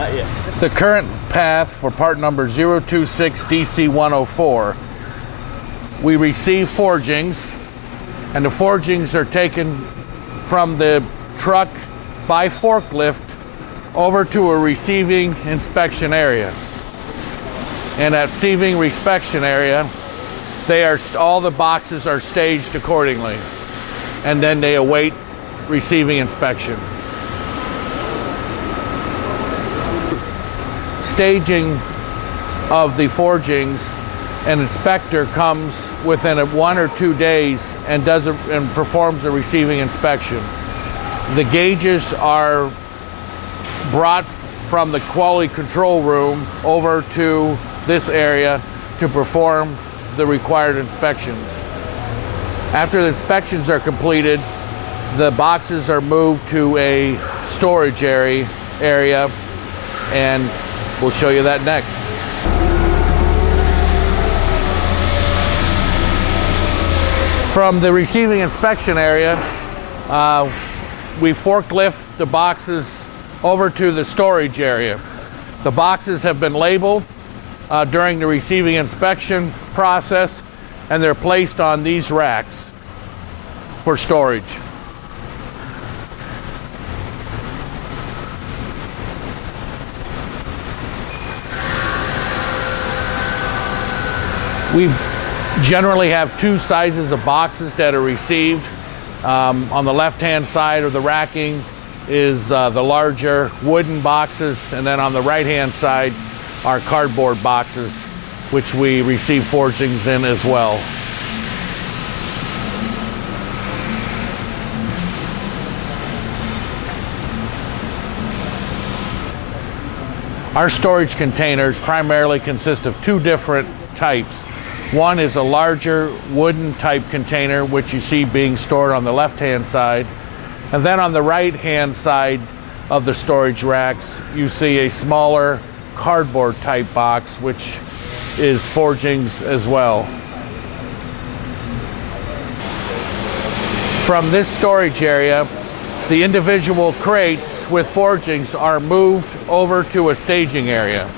The current path for part number 026DC104, we receive forgings, and the forgings are taken from the truck by forklift over to a receiving inspection area. And at receiving inspection area, all the boxes are staged accordingly, and then they await receiving inspection. Staging of the forgings, an inspector comes within 1 or 2 days and performs a receiving inspection. The gauges are brought from the quality control room over to this area to perform the required inspections. After the inspections are completed, the boxes are moved to a storage area, and we'll show you that next. From the receiving inspection area, we forklift the boxes over to the storage area. The boxes have been labeled during the receiving inspection process, and they're placed on these racks for storage. We generally have 2 sizes of boxes that are received. On the left-hand side of the racking is the larger wooden boxes, and then on the right-hand side are cardboard boxes, which we receive forgings in as well. Our storage containers primarily consist of 2 different types. One is a larger wooden type container, which you see being stored on the left-hand side. And then on the right-hand side of the storage racks, you see a smaller cardboard type box, which is forgings as well. From this storage area, the individual crates with forgings are moved over to a staging area.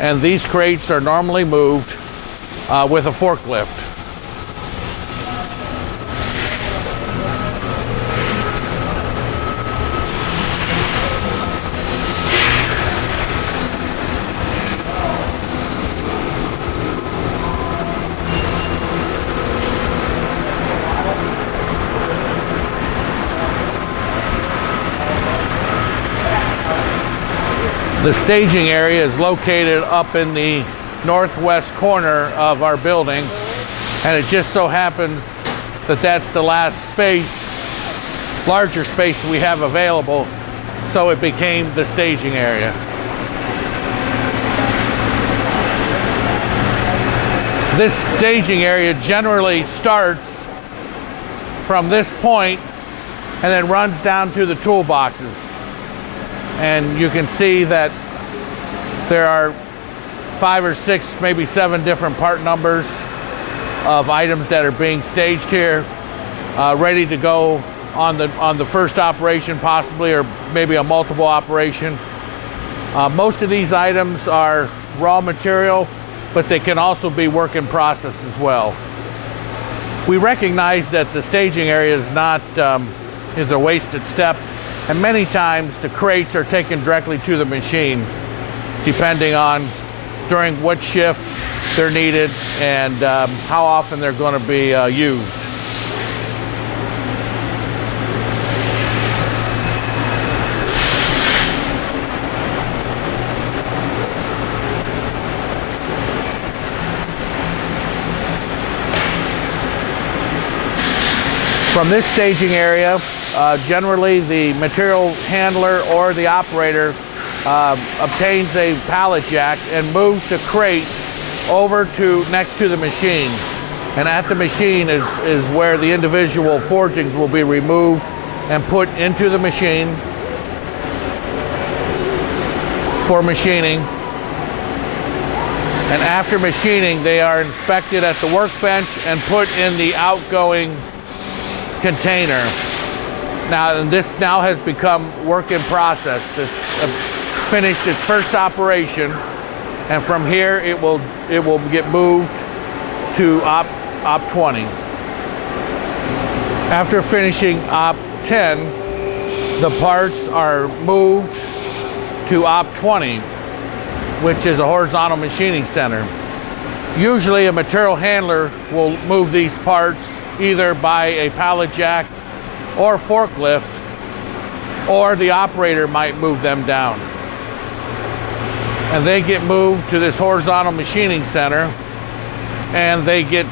And these crates are normally moved with a forklift. The staging area is located up in the northwest corner of our building, and it just so happens that that's the last space, larger space we have available, so it became the staging area. This staging area generally starts from this point and then runs down to the toolboxes. And you can see that there are 5 or 6, maybe 7 different part numbers of items that are being staged here, ready to go on the first operation possibly, or maybe a multiple operation. Most of these items are raw material, but they can also be work in process as well. We recognize that the staging area is a wasted step, and many times the crates are taken directly to the machine, depending on during what shift they're needed and how often they're going to be used. From this staging area, generally the material handler or the operator obtains a pallet jack and moves the crate over to next to the machine. And at the machine is where the individual forgings will be removed and put into the machine for machining. And after machining, they are inspected at the workbench and put in the outgoing container. Now, this now has become work in process. finished its first operation, and from here it will get moved to op 20. After finishing op 10, the parts are moved to op 20, which is a horizontal machining center. Usually a material handler will move these parts either by a pallet jack or forklift, or the operator might move them down. And they get moved to this horizontal machining center, and they get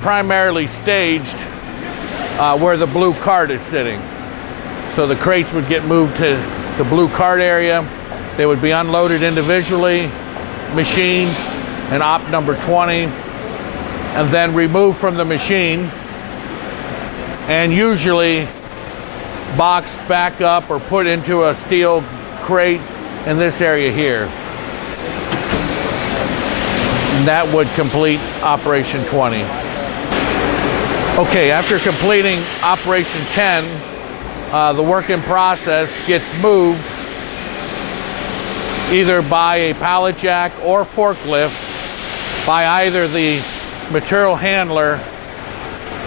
primarily staged where the blue cart is sitting. So the crates would get moved to the blue cart area. They would be unloaded individually, machined in op number 20, and then removed from the machine, and usually boxed back up or put into a steel crate in this area here. And that would complete operation 20. Okay, after completing operation 10, the work in process gets moved either by a pallet jack or forklift by either the material handler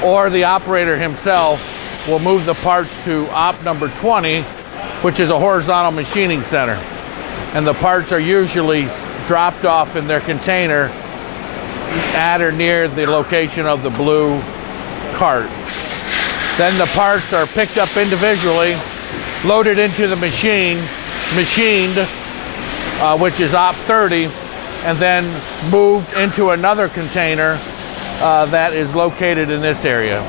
or the operator himself will move the parts to op number 20, which is a horizontal machining center. And the parts are usually dropped off in their container at or near the location of the blue cart. Then the parts are picked up individually, loaded into the machine, machined, which is op 30, and then moved into another container that is located in this area.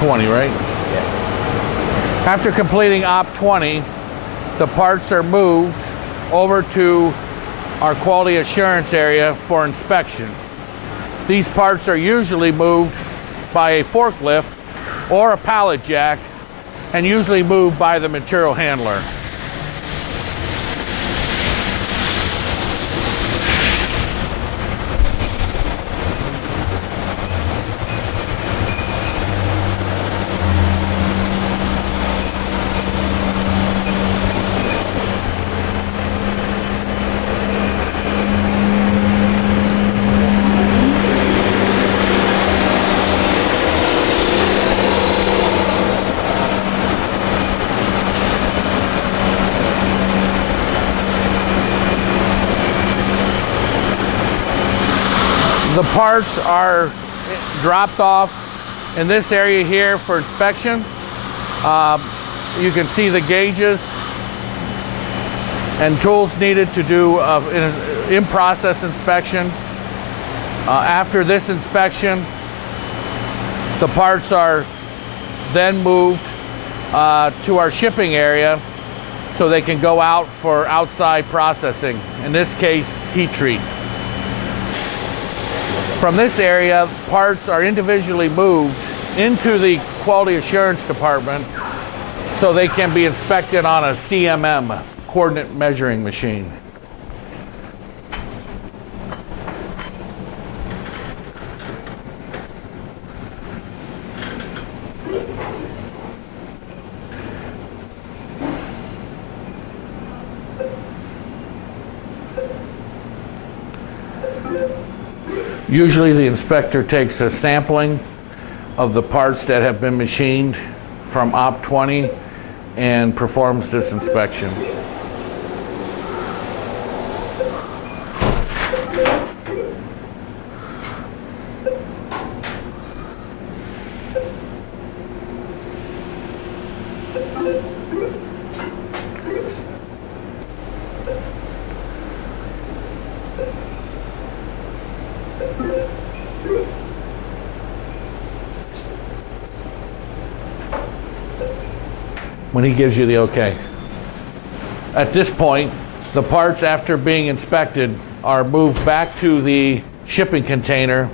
20, right? Yeah. After completing op 20, the parts are moved over to our quality assurance area for inspection. These parts are usually moved by a forklift or a pallet jack, and usually moved by the material handler. The parts are dropped off in this area here for inspection. You can see the gauges and tools needed to do in-process inspection. After this inspection, the parts are then moved to our shipping area so they can go out for outside processing, in this case, heat treat. From this area, parts are individually moved into the quality assurance department so they can be inspected on a CMM, coordinate measuring machine. Usually the inspector takes a sampling of the parts that have been machined from op 20 and performs this inspection. When he gives you the okay. At this point, the parts, after being inspected, are moved back to the shipping container,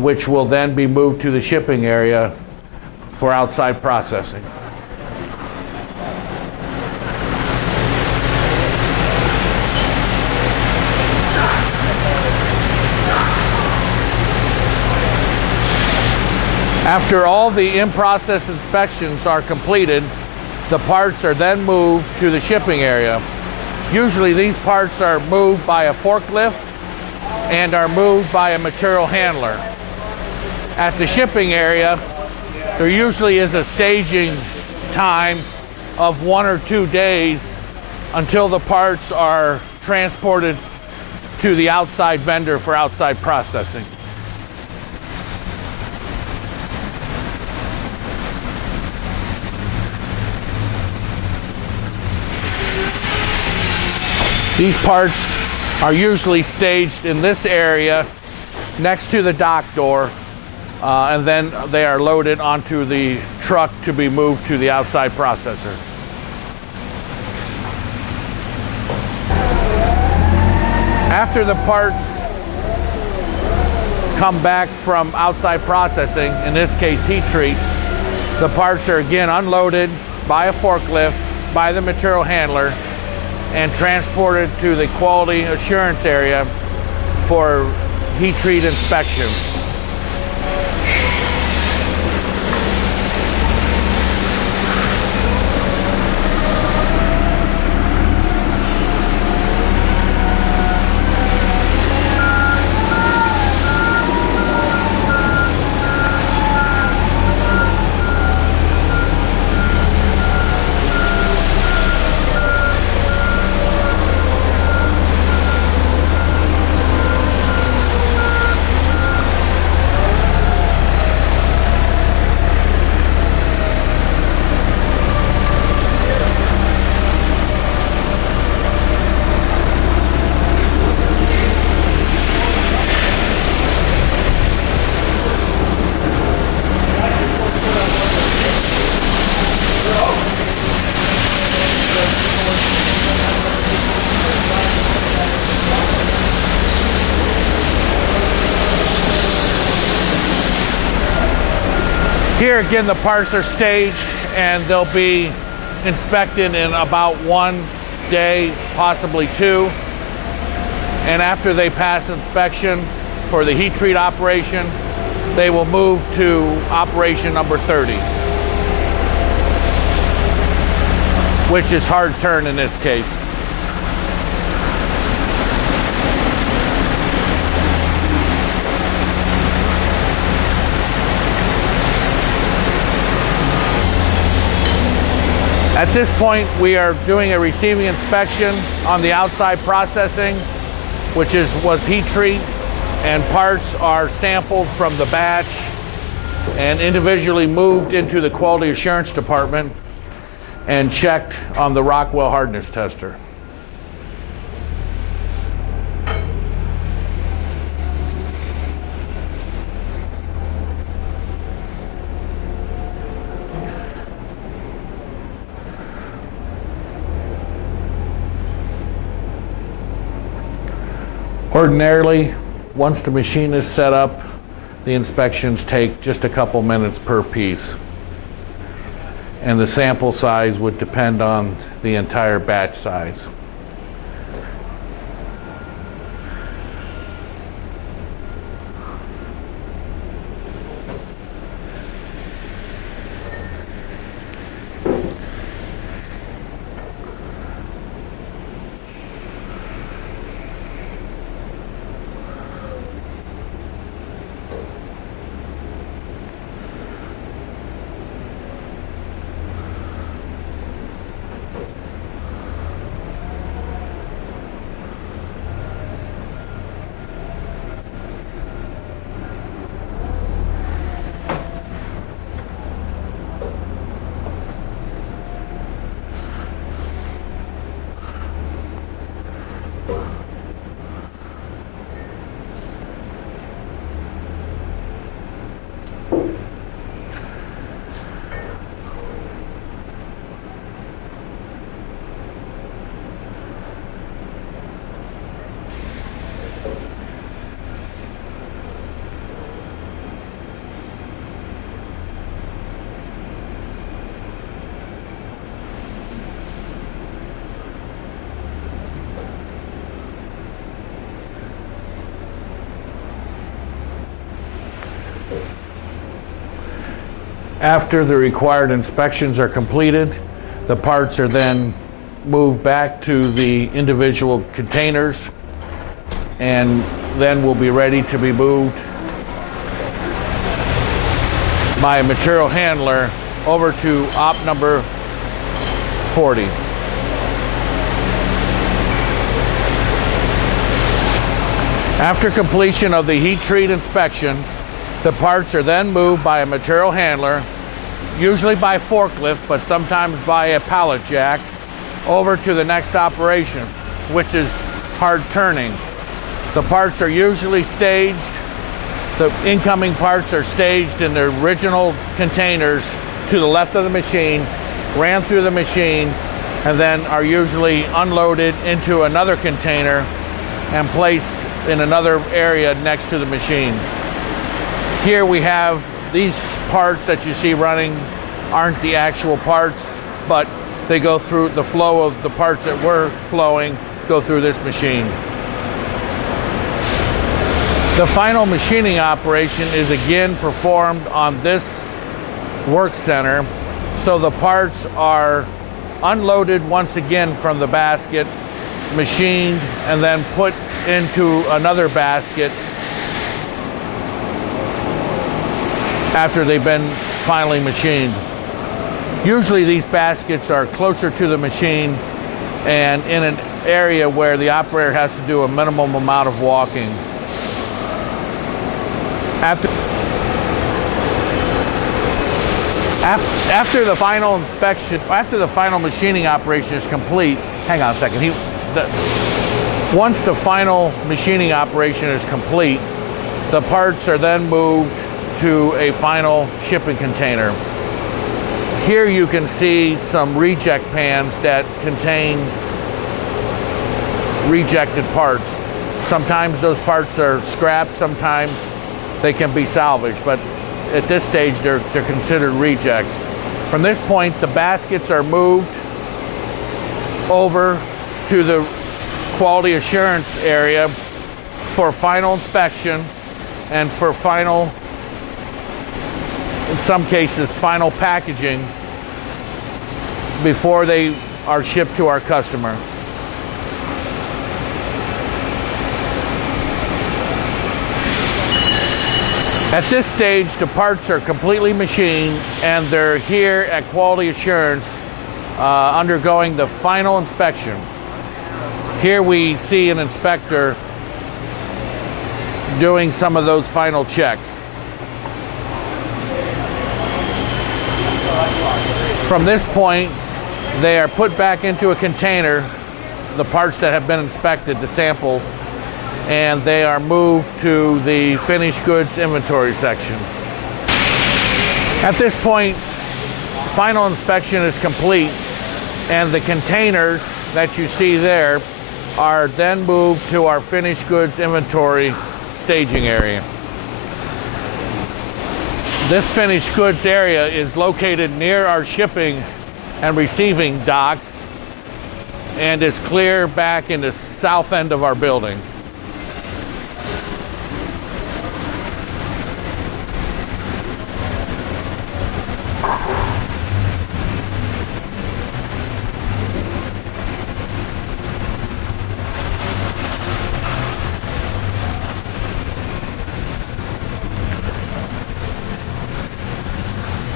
which will then be moved to the shipping area for outside processing. After all the in-process inspections are completed, The parts are then moved to the shipping area. Usually these parts are moved by a forklift and are moved by a material handler. At the shipping area, there usually is a staging time of 1 or 2 days until the parts are transported to the outside vendor for outside processing. These parts are usually staged in this area next to the dock door, and then they are loaded onto the truck to be moved to the outside processor. After the parts come back from outside processing, in this case heat treat, the parts are again unloaded by a forklift, by the material handler, and transported to the quality assurance area for heat treat inspection. Here again, the parts are staged and they'll be inspected in about 1 day, possibly 2. And after they pass inspection for the heat treat operation, they will move to operation number 30, which is hard turn in this case. At this point, we are doing a receiving inspection on the outside processing, which was heat treat, and parts are sampled from the batch and individually moved into the quality assurance department and checked on the Rockwell hardness tester. Ordinarily, once the machine is set up, the inspections take just a couple minutes per piece. And the sample size would depend on the entire batch size. After the required inspections are completed, The parts are then moved back to the individual containers and then will be ready to be moved by a material handler over to op number 40. After completion of the heat treat inspection, the parts are then moved by a material handler, usually by forklift, but sometimes by a pallet jack, over to the next operation, which is hard turning. The parts are usually staged. The incoming parts are staged in their original containers to the left of the machine, ran through the machine, and then are usually unloaded into another container and placed in another area next to the machine. Here we have these parts that you see running aren't the actual parts, but they go through the flow of the parts that were flowing, go through this machine. The final machining operation is again performed on this work center. So the parts are unloaded once again from the basket, machined, and then put into another basket after they've been finally machined. Usually these baskets are closer to the machine and in an area where the operator has to do a minimum amount of walking. After the final inspection, after the final machining operation is complete, hang on a second. Once the final machining operation is complete, the parts are then moved to a final shipping container. Here you can see some reject pans that contain rejected parts. Sometimes those parts are scrapped, sometimes they can be salvaged, but at this stage they're considered rejects. From this point, the baskets are moved over to the quality assurance area for final inspection and for final, in some cases, final packaging before they are shipped to our customer. At this stage, the parts are completely machined and they're here at quality assurance undergoing the final inspection. Here we see an inspector doing some of those final checks. From this point, they are put back into a container, the parts that have been inspected, the sample, and they are moved to the finished goods inventory section. At this point, final inspection is complete, and the containers that you see there are then moved to our finished goods inventory staging area. This finished goods area is located near our shipping and receiving docks and is clear back in the south end of our building.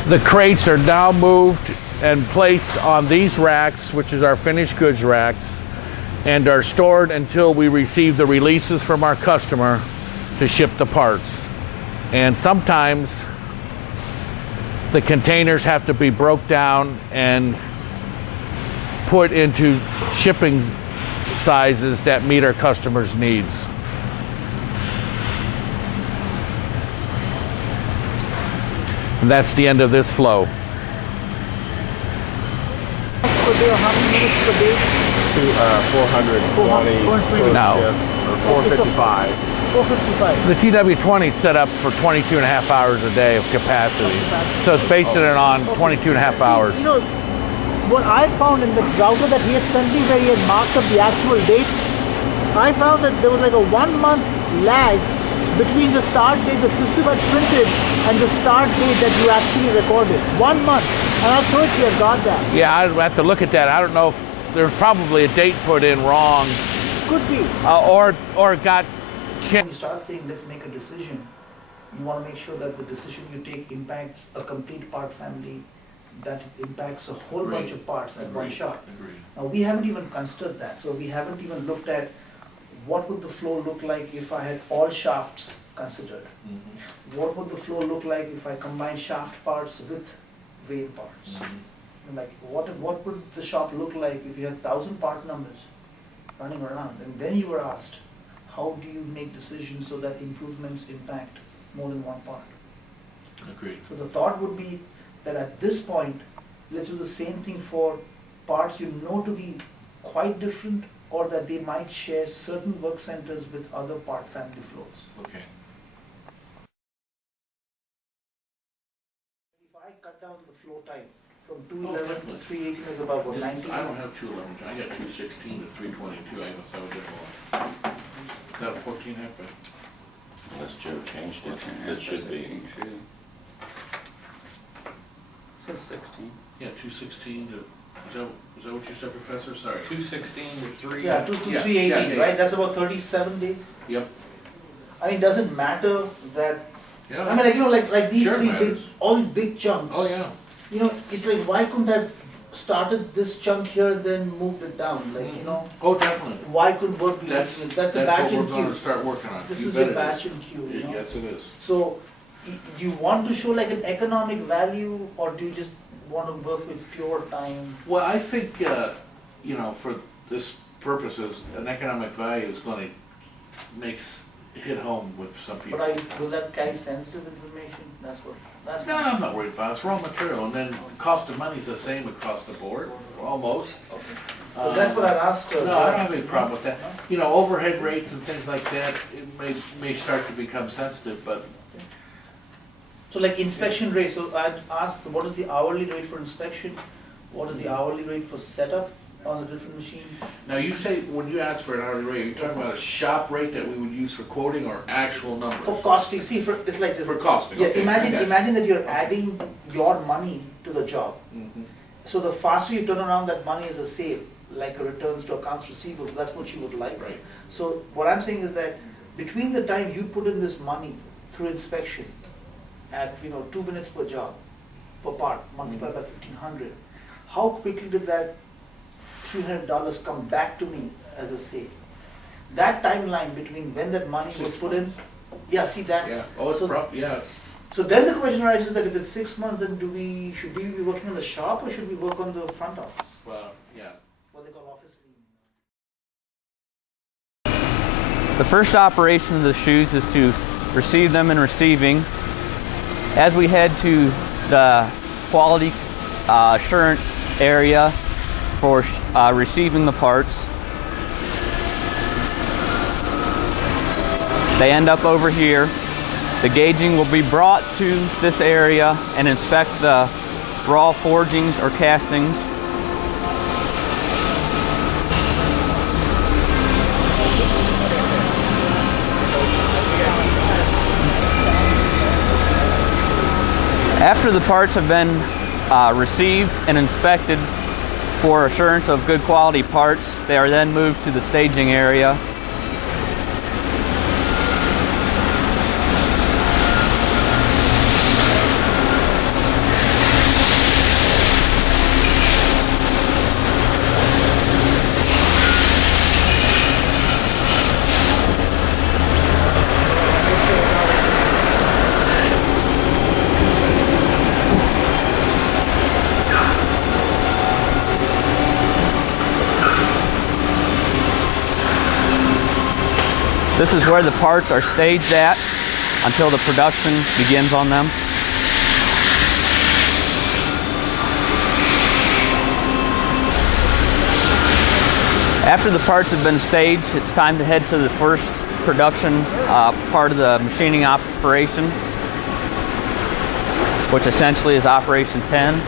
The crates are now moved and placed on these racks, which is our finished goods racks, and are stored until we receive the releases from our customer to ship the parts. And sometimes the containers have to be broke down and put into shipping sizes that meet our customers' needs. And that's the end of this flow. How many minutes per day? 420. No. Or 455. 455. The TW20 is set up for 22 and a half hours a day of capacity. So it's basing it on 22 and a half hours. You know, what I found in the router that he had sent me where he had marked up the actual date, I found that there was like a 1 month lag between the start date the system had printed and the start date that you actually recorded. 1 month. And I thought you had got that. Yeah, I'd have to look at that. I don't know if there's probably a date put in wrong, Could be. or got When changed. you start saying, let's make a decision, you want to make sure that the decision you take impacts a complete part family, that it impacts a whole Agreed. bunch of parts at one Agreed. shot. Agreed. Now, we haven't even considered that, so we haven't even looked at what would the flow look like if I had all shafts considered. Mhm. What would the flow look like if I combine shaft parts with rail parts? Mhm. And like, what would the shop look like if you had 1,000 part numbers running around? And then you were asked, how do you make decisions so that improvements impact more than one part? Agreed. So the thought would be that at this point, let's do the same thing for parts you know to be quite different, or that they might share certain work centers with other part family flows. Okay. If I cut down the flow time from 211 to definitely. 318 is about what, This- 90? I don't have 211, I got 216 to 322, I guess I would just one. Is that a 14 half bay? Unless Joe changed it, it should be. Says 16. Yeah, 216 to, is that what you said, Professor? Sorry. 216 to 3. Yeah, 2 to Yeah, 318, yeah, yeah. right? That's about 37 days. Yep. I mean, does it matter that, Yeah. I mean, like, you know, like these Sure three big, matters. all these big chunks. Oh, yeah. You know, it's like, why couldn't I have started this chunk here, then moved it down? Like, you know, Oh, definitely. why couldn't work be That's that's the batch what we're and going queue. to start working on. This You is bet your it batch is. and queue, you know? Yes, it is. So, do you want to show like an economic value, or do you just want to work with pure time? Well, I think, you know, for this purposes, an economic value is going to hit home with some people. But will that carry sensitive information? That's No, I'm not worried about it. It's raw material, and then cost of money is the same across the board, almost. Okay. So that's what I'd asked. No, I don't have any problem with that. You know, overhead rates and things like that, it may start to become sensitive, but So like inspection rate, so I'd ask, what is the hourly rate for inspection? What is the hourly rate for setup on the different machines? now you say, when you ask for an hourly rate, you're talking about a shop rate that we would use for quoting or actual numbers? For costing, see, it's like this. For costing, Yeah, okay, I got you. imagine that you're adding your money to the job. Mhm. So the faster you turn around that money as a sale, like a returns to accounts receivable, that's what you would like. Right. So what I'm saying is that between the time you put in this money through inspection at, 2 minutes per job, per part, multiplied by 1,500, how quickly did that $300 come back to me as a sale? That timeline between when that money was 6 put in, months. yeah, see that? Yeah, oh, it's yeah, it's- So then the question arises that if it's 6 months, then should we be working in the shop, or should we work on the front office? well, yeah. What they call office lean? The first operation of the shoes is to receive them in receiving. As we head to the quality assurance area for receiving the parts, they end up over here. The gauging will be brought to this area and inspect the raw forgings or castings. After the parts have been received and inspected for assurance of good quality parts, they are then moved to the staging area. This is where the parts are staged at until the production begins on them. After the parts have been staged, it's time to head to the first production part of the machining operation, which essentially is Operation 10.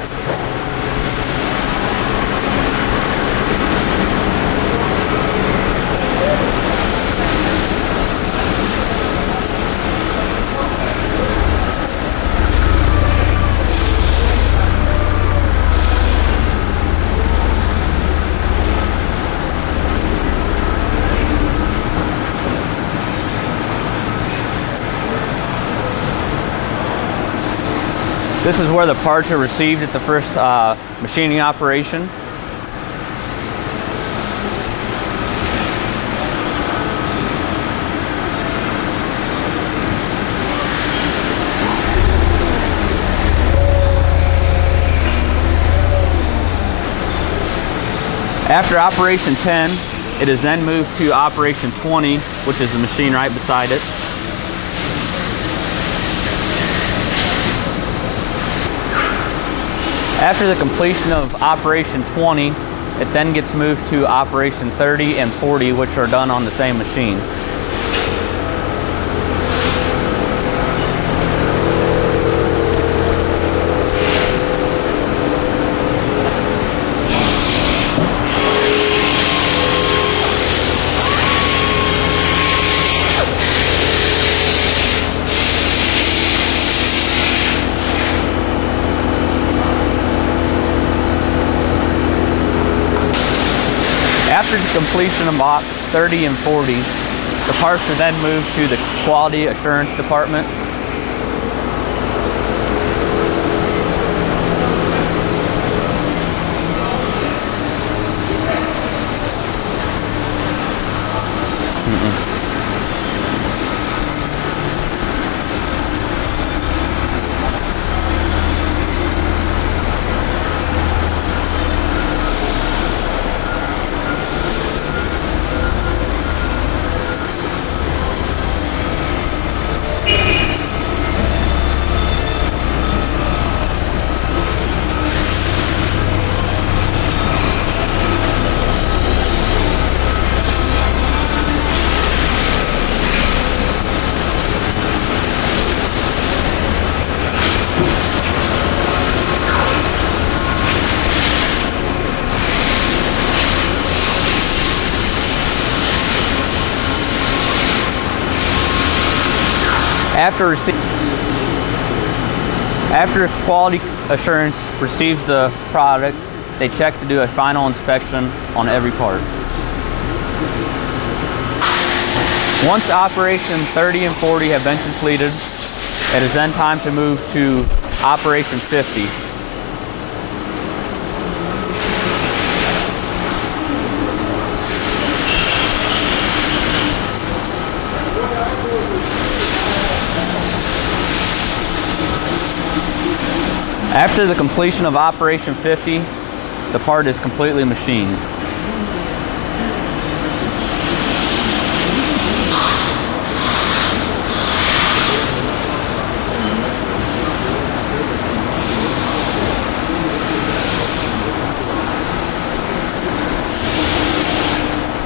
This is where the parts are received at the first machining operation. After Operation 10, it is then moved to Operation 20, which is the machine right beside it. After the completion of Operation 20, it then gets moved to Operation 30 and 40, which are done on the same machine. After the completion of Op 30 and 40, the parts are then moved to the Quality Assurance Department. After Quality Assurance receives the product, they check to do a final inspection on every part. Once Operation 30 and 40 have been completed, it is then time to move to Operation 50. After the completion of Operation 50, the part is completely machined.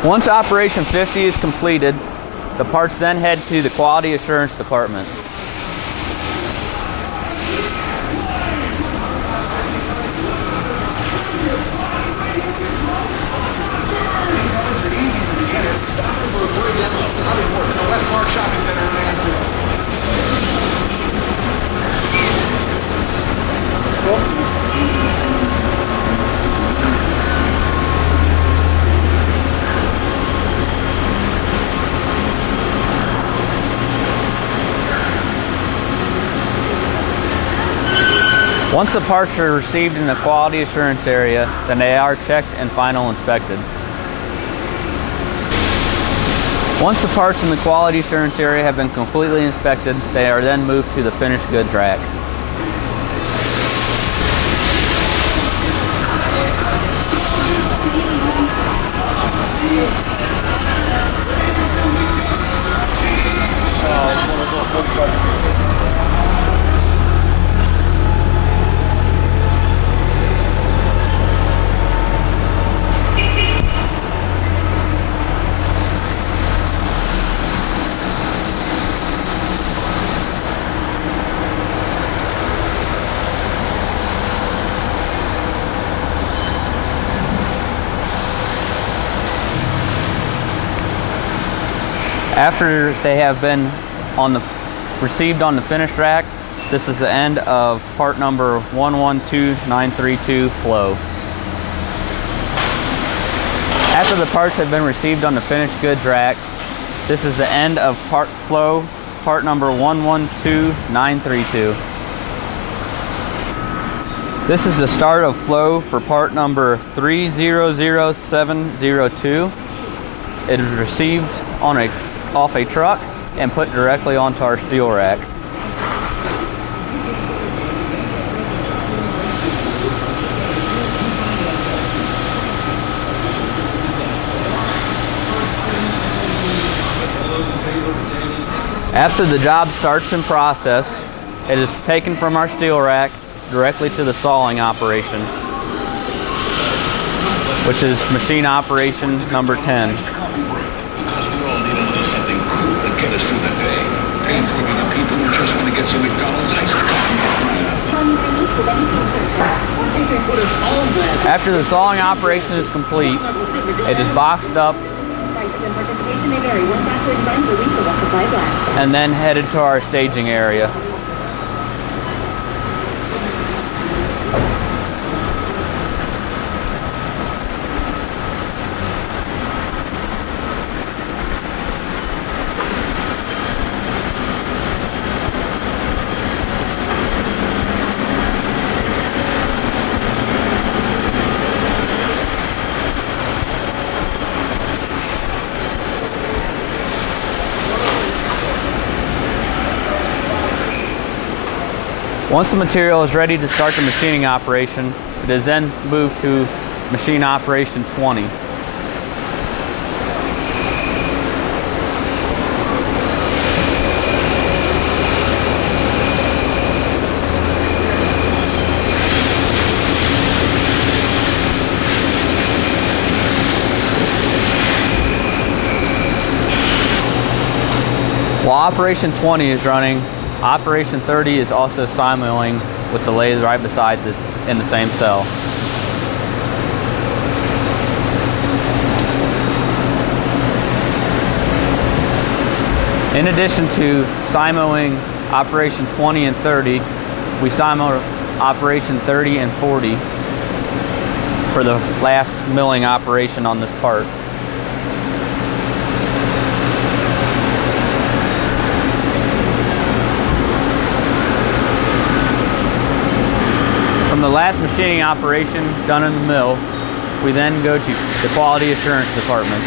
Once Operation 50 is completed, the parts then head to the Quality Assurance Department. Once the parts are received in the quality assurance area, then they are checked and final inspected. Once the parts in the quality assurance area have been completely inspected, they are then moved to the finished goods rack. After they have been received on the finished rack, this is the end of part number 112932 flow. After the parts have been received on the finished goods rack, this is the end of part number 112932. This is the start of flow for part number 300702. It is received off a truck and put directly onto our steel rack. After the job starts in process, it is taken from our steel rack directly to the sawing operation, which is machine operation number 10. After the sawing operation is complete, it is boxed up and then headed to our staging area. Once the material is ready to start the machining operation, it is then moved to machine operation 20. While operation 20 is running, operation 30 is also simulating with the lathe right beside it in the same cell. In addition to simoing operation 20 and 30, we simo operation 30 and 40 for the last milling operation on this part. From the last machining operation done in the mill, we then go to the quality assurance department.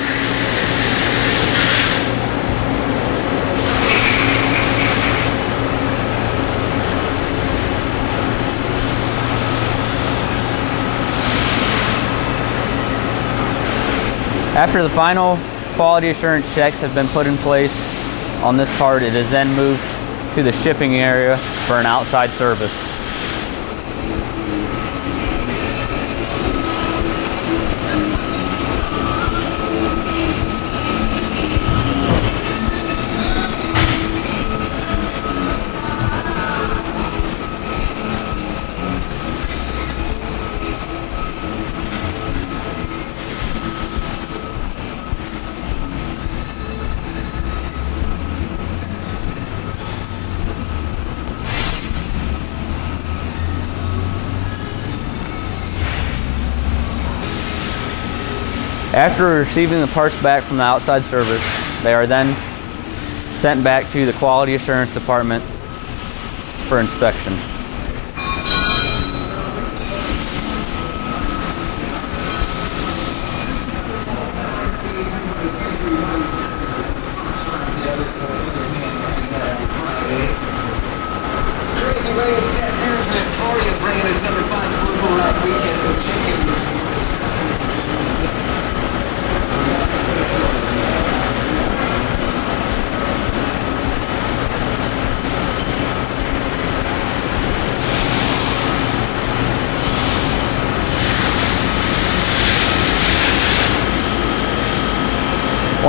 After the final quality assurance checks have been put in place on this part, it is then moved to the shipping area for an outside service. After receiving the parts back from the outside service, they are then sent back to the quality assurance department for inspection.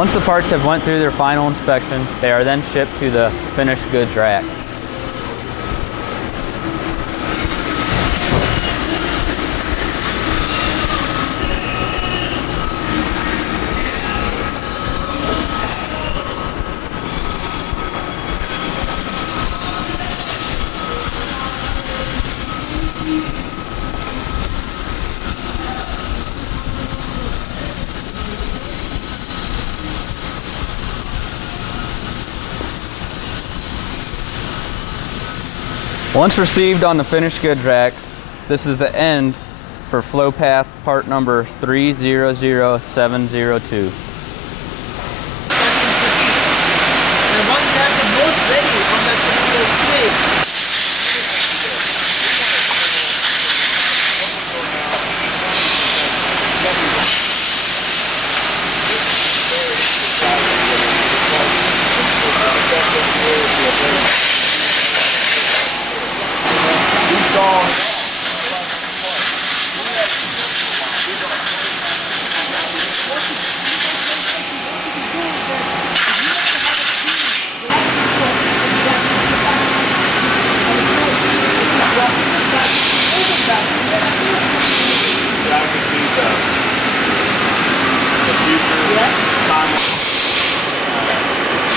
Once the parts have went through their final inspection, they are then shipped to the finished goods rack. Once received on the finished goods rack, this is the end for flow path part number 300702. And once you have the nose ready on that particular slave,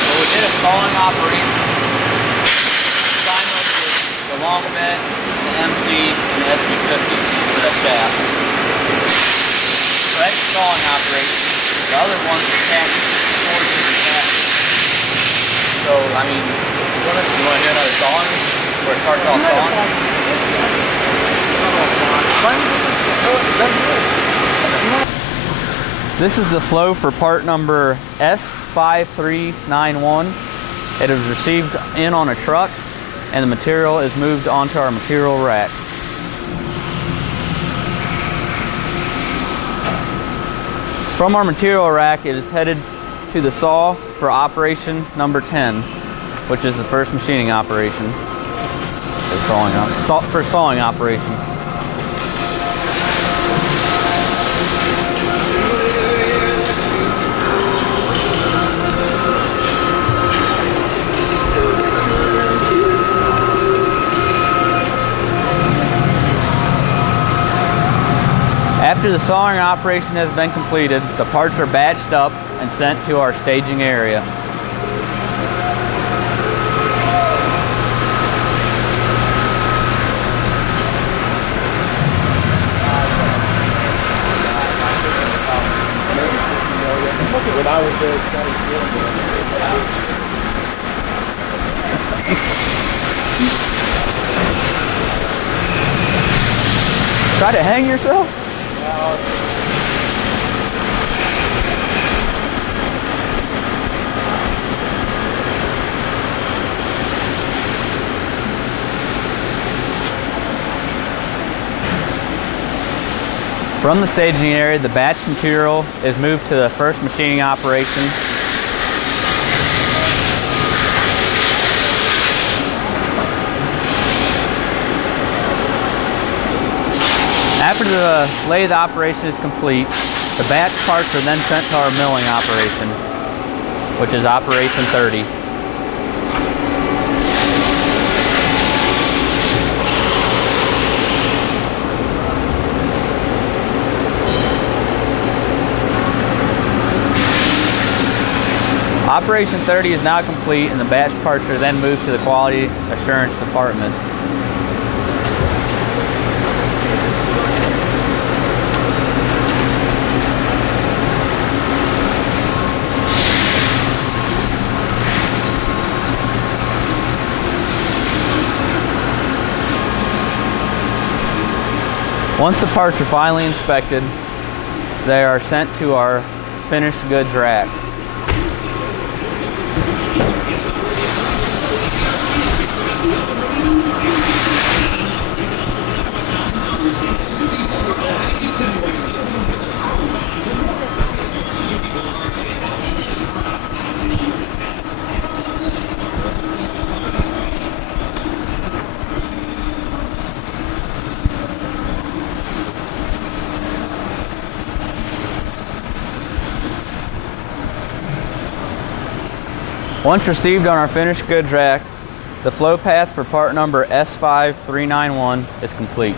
So we did a sawing operation. Assignment was the long bed, the MC, and the SV50 for the shaft. So that's the sawing operation. The other one's the cast forging the shaft. So, I mean, you want to do another sawing? Where it starts off sawing? This is the flow for part number S5391. It is received in on a truck and the material is moved onto our material rack. From our material rack, it is headed to the saw for operation number 10, which is the first machining operation. For sawing operation. After the sawing operation has been completed, the parts are batched up and sent to our staging area. When I was there, Try to hang yourself? From the staging area, the batch material is moved to the first machining operation. After the lathe operation is complete, the batch parts are then sent to our milling operation, which is operation 30. Operation 30 is now complete and the batch parts are then moved to the quality assurance department. Once the parts are finally inspected, they are sent to our finished goods rack. Once received on our finished goods rack, the flow path for part number S5391 is complete.